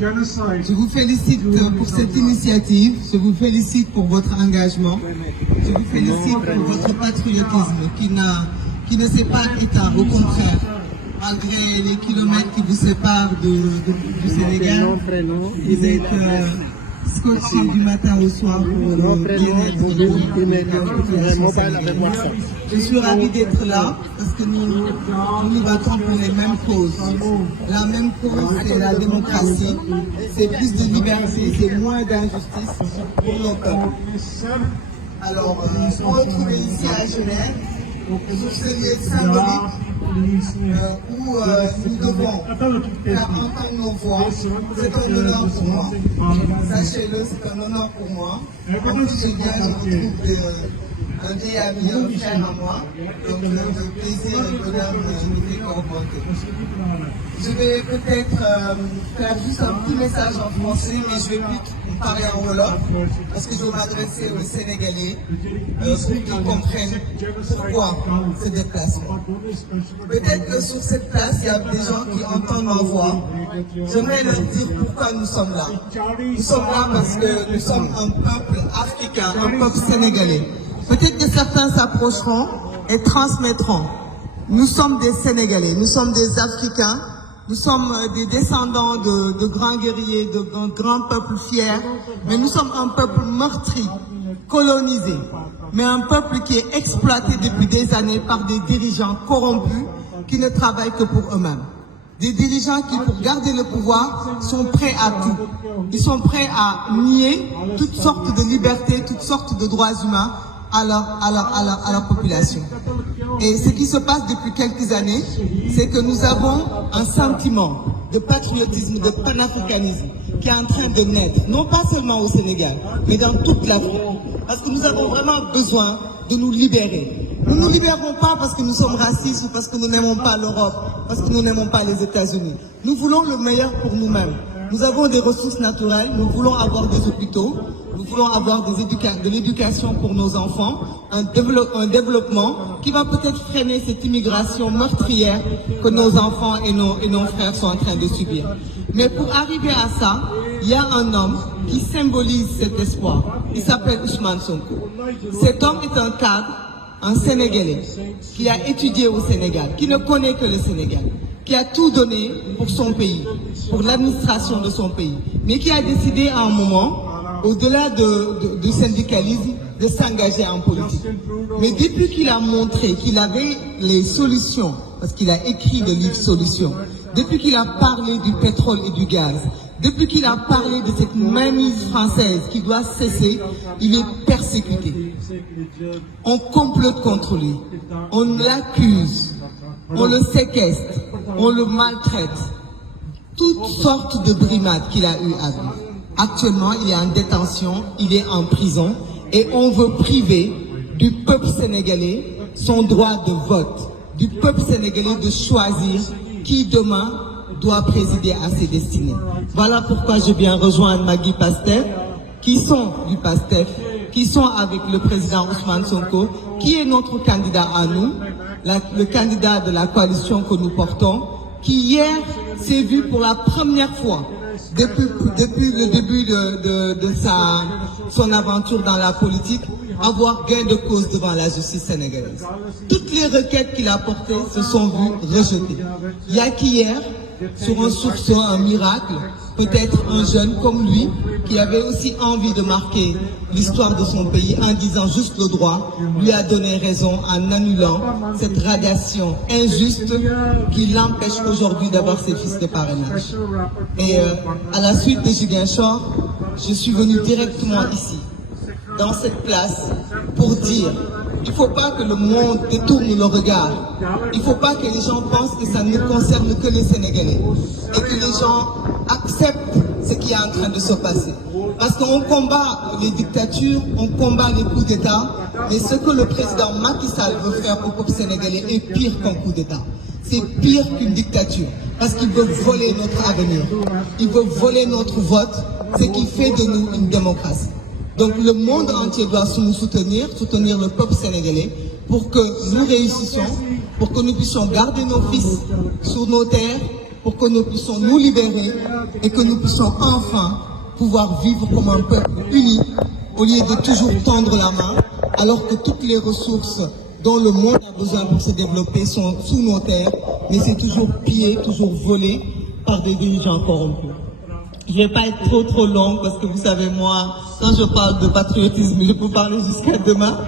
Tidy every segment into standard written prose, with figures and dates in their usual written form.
Je vous félicite pour cette initiative, je vous félicite pour votre engagement, je vous félicite pour votre patriotisme qui ne s'est pas éteint, au contraire. Malgré les kilomètres qui vous séparent du Sénégal, vous êtes scotché du matin au soir pour le bien-être. Je suis ravie d'être là parce que nous nous battons pour les mêmes causes. La même cause, c'est la démocratie, c'est plus de liberté, c'est moins d'injustice pour nos peuples. Alors, on se retrouve ici à Genève, sur ce lieu symbolique où nous devons faire entendre nos voix. C'est un honneur pour moi. Sachez-le, c'est un honneur pour moi. En plus, je retrouve un vieil ami, un frère à moi. Donc, le plaisir et le bonheur ne fait qu'augmenter. Je vais peut-être faire juste un petit message en français, mais je vais plus parler en Wolof, parce que je vais m'adresser aux Sénégalais pour qu'ils comprennent pourquoi ce déplacement. Peut-être que sur cette place, il y a des gens qui entendent ma voix. J'aimerais leur dire pourquoi nous sommes là. Nous sommes là parce que nous sommes un peuple africain, un peuple sénégalais. Peut-être que certains s'approcheront et transmettront. Nous sommes des Sénégalais, nous sommes des Africains, nous sommes des descendants de grands guerriers, d'un grand peuple fier, mais nous sommes un peuple meurtri, colonisé, mais un peuple qui est exploité depuis des années par des dirigeants corrompus qui ne travaillent que pour eux-mêmes. Des dirigeants qui, pour garder le pouvoir, sont prêts à tout. Ils sont prêts à nier toutes sortes de libertés, toutes sortes de droits humains à la population. Et ce qui se passe depuis quelques années, c'est que nous avons un sentiment de patriotisme, de panafricanisme qui est en train de naître, non pas seulement au Sénégal, mais dans toute l'Afrique. Parce que nous avons vraiment besoin de nous libérer. Nous ne nous libérons pas parce que nous sommes racistes ou parce que nous n'aimons pas l'Europe, parce que nous n'aimons pas les États-Unis. Nous voulons le meilleur pour nous-mêmes. Nous avons des ressources naturelles, nous voulons avoir des hôpitaux, nous voulons avoir de l'éducation pour nos enfants, un développement qui va peut-être freiner cette immigration meurtrière que nos enfants et nos frères sont en train de subir. Mais pour arriver à ça, il y a un homme qui symbolise cet espoir. Il s'appelle Ousmane Sonko. Cet homme est un cadre, un Sénégalais, qui a étudié au Sénégal, qui ne connaît que le Sénégal, qui a tout donné pour son pays, pour l'administration de son pays, mais qui a décidé à un moment, au-delà du syndicalisme, de s'engager en politique. Mais depuis qu'il a montré qu'il avait les solutions, parce qu'il a écrit le livre Solutions, depuis qu'il a parlé du pétrole et du gaz, depuis qu'il a parlé de cette mainmise française qui doit cesser, il est persécuté. On complote contre lui, on l'accuse, on le séquestre, on le maltraite. Toutes sortes de brimades qu'il a eu à vivre. Actuellement, il est en détention, il est en prison et on veut priver du peuple sénégalais son droit de vote, du peuple sénégalais de choisir qui demain doit présider à ses destinées. Voilà pourquoi je viens rejoindre Magui Pastef, qui sont du Pastef, qui sont avec le président Ousmane Sonko, qui est notre candidat à nous, le candidat de la coalition que nous portons, qui hier s'est vu pour la première fois depuis le début de son aventure dans la politique, avoir gain de cause devant la justice sénégalaise. Toutes les requêtes qu'il a portées se sont vues rejetées. Il y a qu'hier, sur un sursaut, un miracle, peut-être un jeune comme lui, qui avait aussi envie de marquer l'histoire de son pays en disant juste le droit, lui a donné raison en annulant cette radiation injuste qui l'empêche aujourd'hui d'avoir ses fils de parrainage. Et à la suite de Ziguinchor, je suis venu directement ici, dans cette place, pour dire il ne faut pas que le monde détourne le regard. Il ne faut pas que les gens pensent que ça ne concerne que les Sénégalais. Et que les gens acceptent ce qui est en train de se passer. Parce qu'on combat les dictatures, on combat les coups d'État. Mais ce que le président Macky Sall veut faire au peuple sénégalais est pire qu'un coup d'État. C'est pire qu'une dictature. Parce qu'il veut voler notre avenir. Il veut voler notre vote. Ce qui fait de nous une démocratie. Donc le monde entier doit nous soutenir le peuple sénégalais pour que nous réussissions, pour que nous puissions garder nos fils sur nos terres pour que nous puissions nous libérer et que nous puissions enfin pouvoir vivre comme un peuple uni au lieu de toujours tendre la main alors que toutes les ressources dont le monde a besoin pour se développer sont sous nos terres, mais c'est toujours pillé, toujours volé par des dirigeants corrompus. Je ne vais pas être trop longue parce que vous savez, moi, quand je parle de patriotisme, je peux parler jusqu'à demain.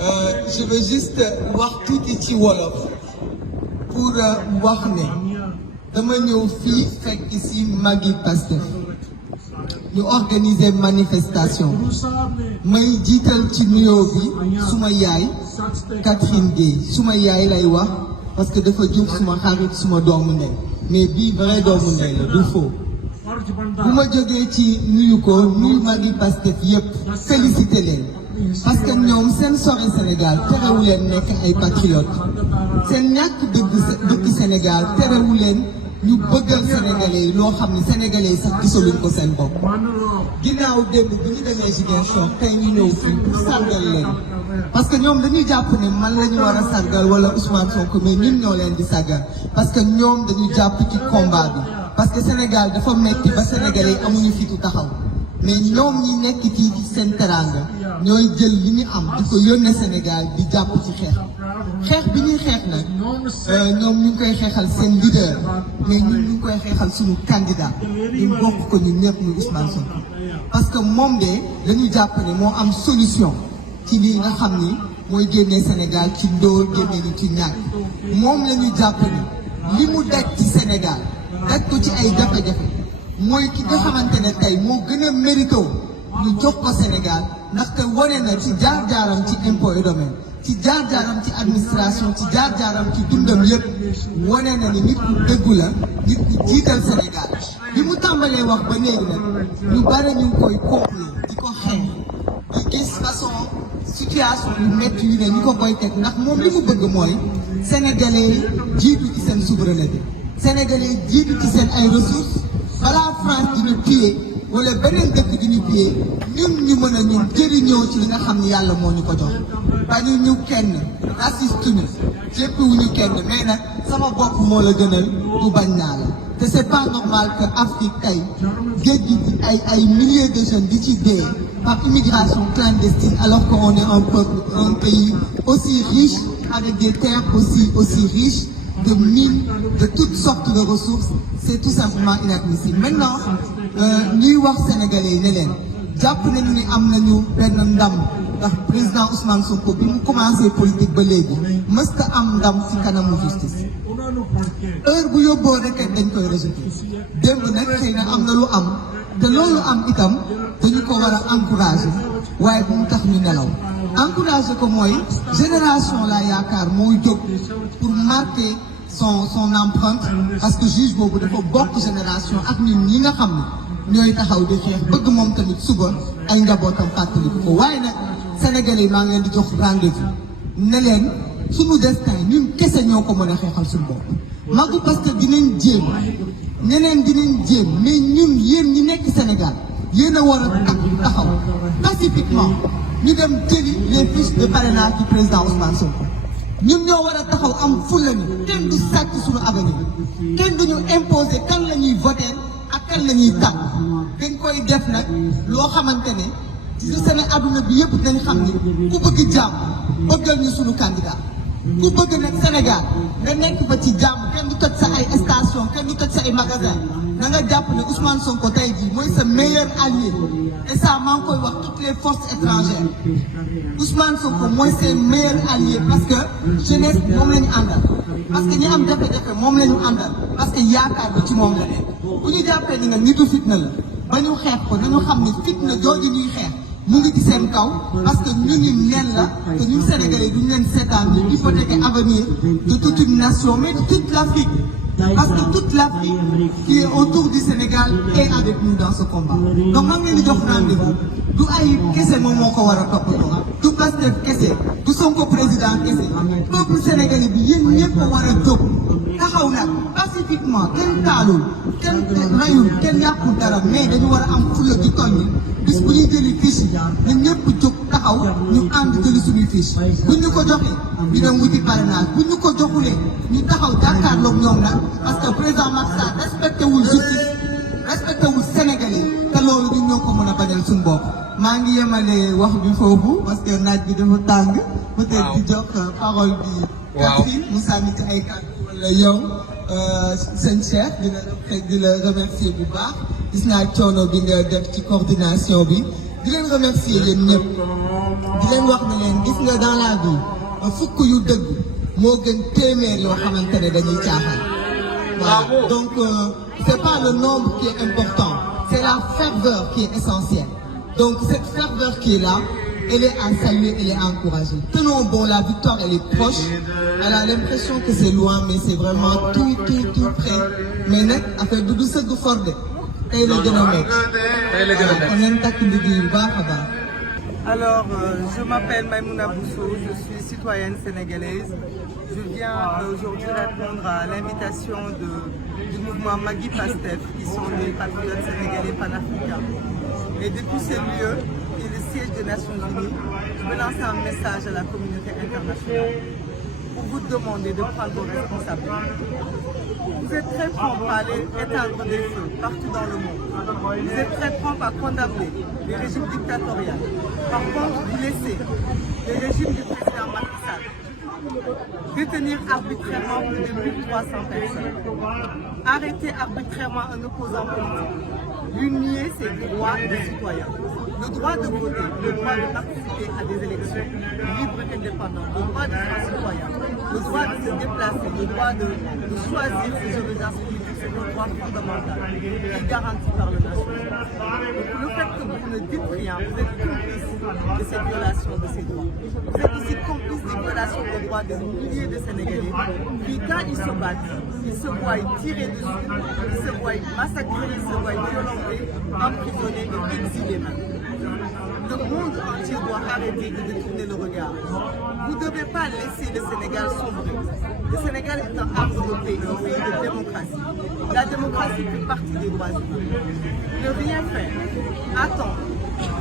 Je veux juste voir tout ci wolof pour wax ne dama ñëw fii fekk ci magi Pastef ñu organiser manifestation may jiital ci nuyoo bi suma yaay Catherine Gueye suma yaay lay wax parce que dafa jur suma xarit suma doomu ndey mais bii vrai doomu ndey la du faux. bu ma jógee ci nuyu ko nuyu magi Pastef yépp félicité leen parce que ñoom seen sori Sénégal terewu leen nekk ay patriotes seen ñàkk dëkk Sénégal terewu leen ñu bëggal Sénégalais yi loo xam ni Sénégalais yi sax gisaluñ ko seen bopp. ginnaaw démb bi ñu demee Ziguinchor tey ñu ñëw fii pour sargal leen parce que ñoom dañuy jàpp ne man la ñu war a sargal wala Ousmane Sonko mais ñun ñoo leen di sargal parce que ñoom dañu jàpp ci combat bi parce que Sénégal dafa metti ba Sénégalais yi amuñu fitu taxaw mais ñoom ñi nekk ci seen teranga ñooy jël li ñu am di ko yónnee Sénégal di jàpp ci xeex bi ñuy xeex nag ñoom ñu ngi koy xeexal seen leader mais ñun ñu ngi koy xeexal suñu candidat ñu bokk ko ñun ñëpp muy Ousmane Sonko parce que moom de dañu jàpp ne moo am solution ci lii nga xam ni mooy génnee Sénégal ci ndóol génnee ni ci ñàkk moom la ñu jàpp ni li mu daj ci Sénégal daj ko ci ay jafe-jafe mooy ki nga xamante ne tey moo gën a mérité ñu jox ko Sénégal ndaxte wane na ci jaar-jaaram ci impôt et domaine ci jaar-jaaram ci administration ci jaar-jaaram ci dundam yëpp wane na ni nit ku dëggu la nit ku jiital Sénégal bi mu tàmbalee wax ba léegi nag ñu bare ñu ngi koy complot di ko xeex di gis façon situation yu métti yu ne ñu ko koy teg ndax moom li mu bëgg mooy sénégalais jiitu ci seen souveraineté sénégalais jiitu ci seen ay ressources balaa France di ñu piller wala beneen dëkk di ñu piller ñun ñu mën a ñun jëriñoo ci li nga xam ni yàlla moo ñu ko jox bañu ñu kenn raciste ñu jéppiwuñu kenn mais nag sama bopp moo la gënal du bañ naa la te c'est pas normal que Afrique tey géej gi ay milliers de jeunes di ci dee par immigration clandestine alors qu'on est un pays aussi riche avec des terres aussi riches de mines, de toutes sortes de ressources, c'est tout simplement inadmissible. Maintenant, ñuy wax sénégalais ne leen jàpp nañu ni am nañu benn ndam ndax président Ousmane Sonko bi mu commencé politique ba léegi mës ka am ndam ci kanamu justice. heure bu yóbboo requête dañ koy rejeté démb nag xëy na am na lu am te loolu am itam dañu ko war a encouragé waaye bu mu tax ñu nelaw encouragé ko mooy génération la yaakaar mooy jóg pour marquer son empreinte parce que juge boobu dafa bokk génération ak ñun ñi nga xam ne ñooy taxaw di xeex bëgg moom tamit suba ay njabootam fàttaliku ko waaye nag sénégalais maa ngi leen di jox rendez-vous ne leen suñu destin ñun kese ñoo ko mën a xeexal suñu bopp magu parce que dinañ jéem ñeneen dinañ jéem mais ñun yéen ñi nekk Sénégal yéen a war a taxaw pacifiquement ñu dem jëli les fiches de parrainage du président Ousmane Sonko ñun ñoo war a taxaw am fulla ni kenn du sàcc suñu avenir kenn duñu imposer kan la ñuy voter ak kan la ñuy tànn dañ koy def nag loo xamante ne ci seen adduna bi yëpp dañ xam ni ku bëgg jàmm bëggal ñu suñu candidat ku bëgg nag Sénégal nga nekk fa ci jàmm kenn du toj sa ay station kenn du toj sa ay magasin na nga jàpp ne Ousmane Sonko tey jii mooy sa meilleur allié et ça maa ngi koy wax toutes les forces étrangères Ousmane Sonko mooy seen meilleur allié parce que jeunesse moom la ñu àndal parce que ñi am jafe-jafe moom la ñu àndal parce que yaakaar bi ci moom la nekk bu ñu jàppee ni nga nitu fitna la ba ñu xeex ko nañu xam ne fitna jooju ñuy xeex mu ngi ci seen kaw parce que ñun ñu leen la te ñun Sénégalais duñu leen seetaan ñu hypothéquer avenir de toute une nation mais de toute l'Afrique parce que toute l'Afrique qui est autour du Sénégal est avec nous dans ce combat donc maa ngi leen di jox rendez-vous du ay kese moom moo ko war a toppatoo du Pastef kese du Sonko président kese peuple sénégalais bi yéen ñëpp a war a jóg taxaw nag pacifiquement kenn taalul kenn rayul kenn yàqul dara mais dañu war a am fulla di toll bis bu ñuy jëli fiche ñun ñëpp jóg taxaw ñu ànd jëli suñuy fiche buñ ñu ko joxee ñu dem wuti parrainage buñ ñu ko joxulee ñu taxaw jàkkaarloog ñoom nag parce que président Macky Sall respecté wul justice respecté wul Sénégalais te loolu ñun ñoo ko mën a bañal suñu bopp. maa ngi yemale wax bi foofu parce que naaj bi dafa tàng peut-être di jox parole bi Catherine mu sànni ci ay kàddu wala yow sëñ Cheikh di la remercier bu baax gis naa coono bi nga def ci coordination bi di leen remercier yéen ñëpp di leen wax ne leen gis nga dans la vie fukk yu dëgg moo gën téeméer yoo xamante ne dañuy caaxaan voilà donc c'est pas le nombre qui est important c'est la ferveur qui est essentielle. Donc cette ferveur qui est là, elle est à saluer, elle est à encourager. Tenons bon, la victoire elle est proche. Elle a l'impression que c'est loin, mais c'est vraiment tout près. Mais nag affaire du sëgg forde tey la gën a métti. On leen takk liggéey bu baax a baax. Alors, je m'appelle Maïmouna Bousso, je suis citoyenne sénégalaise. Je viens aujourd'hui répondre à l'invitation du mouvement Magui Pastef, qui sont les patriotes sénégalais panafricains. Et depuis ce lieu, qui est le siège des Nations Unies, je veux lancer un message à la communauté internationale pour vous demander de prendre vos responsabilités. Vous êtes très prompts à aller éteindre des feux partout dans le monde. Vous êtes très prompts à condamner les régimes dictatoriaux. Par contre, vous laissez le régime du président Macky Sall détenir arbitrairement plus de 1300 personnes, arrêter arbitrairement un opposant politique, lui nier ses droits de citoyen, le droit de voter, le droit de participer à des élections libres et indépendantes, le droit de faire citoyen, le droit de se déplacer, le droit de choisir ses orientations politiques, c'est un droit fondamental qui est garanti par le national. Donc le fait que vous ne dites rien, vous êtes complice de ces violations de ces droits. Vous êtes aussi complice des violations des droits des milliers de Sénégalais qui, quand ils se battent, ils se voient tirer dessus, ils se voient massacrer, ils se voient violenter, emprisonnés et exilés même. Le monde entier doit arrêter de détourner le regard. Vous ne devez pas laisser le Sénégal sombrer. Le Sénégal est un arbre de paix, un pays de démocratie. La démocratie fait partie des droits humains. Ne rien faire, attendre,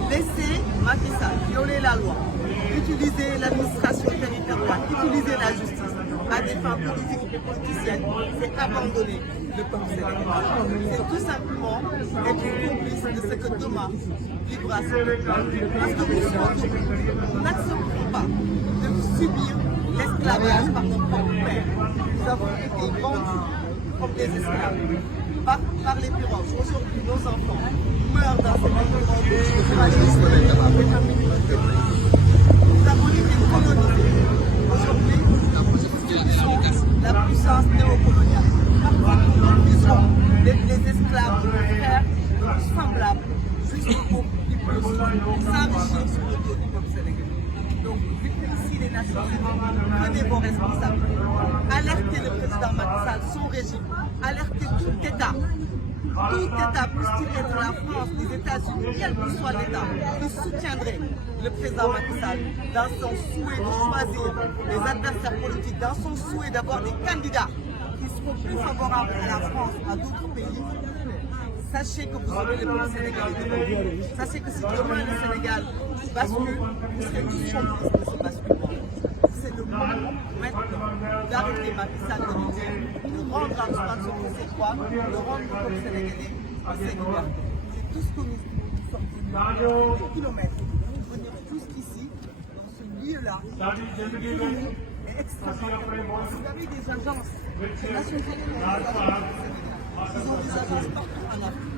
laisser Macky Sall violer la loi, utiliser l'administration territoriale, utiliser la justice à des fins politiques et politiciennes, c'est abandonner le peuple sénégalais. C'est tout simplement être complice de ce que demain vivra ce peuple. Parce que nous n'acceptons pas de subir l'esclavage par nos propres pères. Nous avons été vendus comme des esclaves par les pirogues. Aujourd'hui, nos enfants meurent dans ces pirogues. Nous avons été colonisés. Aujourd'hui, la puissance néocoloniale. Nous sommes les esclaves de nos frères, semblables, juste pour qu'ils puissent s'enrichir sur le dos du peuple sénégalais. Donc, ici les Nations Unies, prenez vos responsabilités. Alertez le président Macky Sall, son régime. Alertez tout État. Tout État, puisse-t-il être la France, les États-Unis, quel que soit l'État, qui soutiendrait le président Macky Sall dans son souhait de choisir les adversaires politiques, dans son souhait d'avoir des candidats qui seront plus favorables à la France, à d'autres pays. Sachez que vous aurez le peuple sénégalais devant vous. Sachez que si demain le Sénégal bascule, vous serez tous complices de ce basculement. C'est le moment maintenant d'arrêter Macky Sall de nous dire, de rendre à Ousmane Sonko ses droits, de rendre le peuple sénégalais ses libertés. C'est tout ce que nous sommes venus, des kilomètres, pour venir jusqu'ici, dans ce lieu-là, est extrêmement important. Vous avez des agences, des Nations Unies, ils ont des agences partout en Afrique.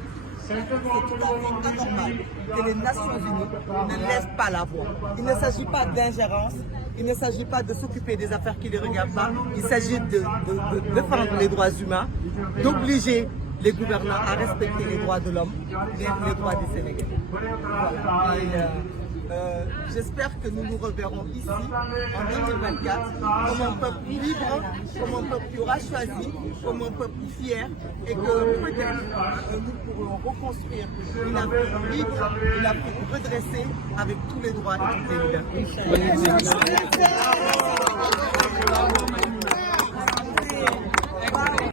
C'est tout à fait anormal que les Nations Unies ne lèvent pas la voix. Il ne s'agit pas d'ingérence, il ne s'agit pas de s'occuper des affaires qui ne les regardent pas, il s'agit de défendre les droits humains, d'obliger les gouvernants à respecter les droits de l'homme, les droits des Sénégalais. Voilà. J'espère que nous nous reverrons ici en 2024 comme un peuple libre, comme un peuple qui aura choisi, comme un peuple fier et que peut-être nous pourrons reconstruire une Afrique libre, une Afrique redressée avec tous les droits et toutes les libertés.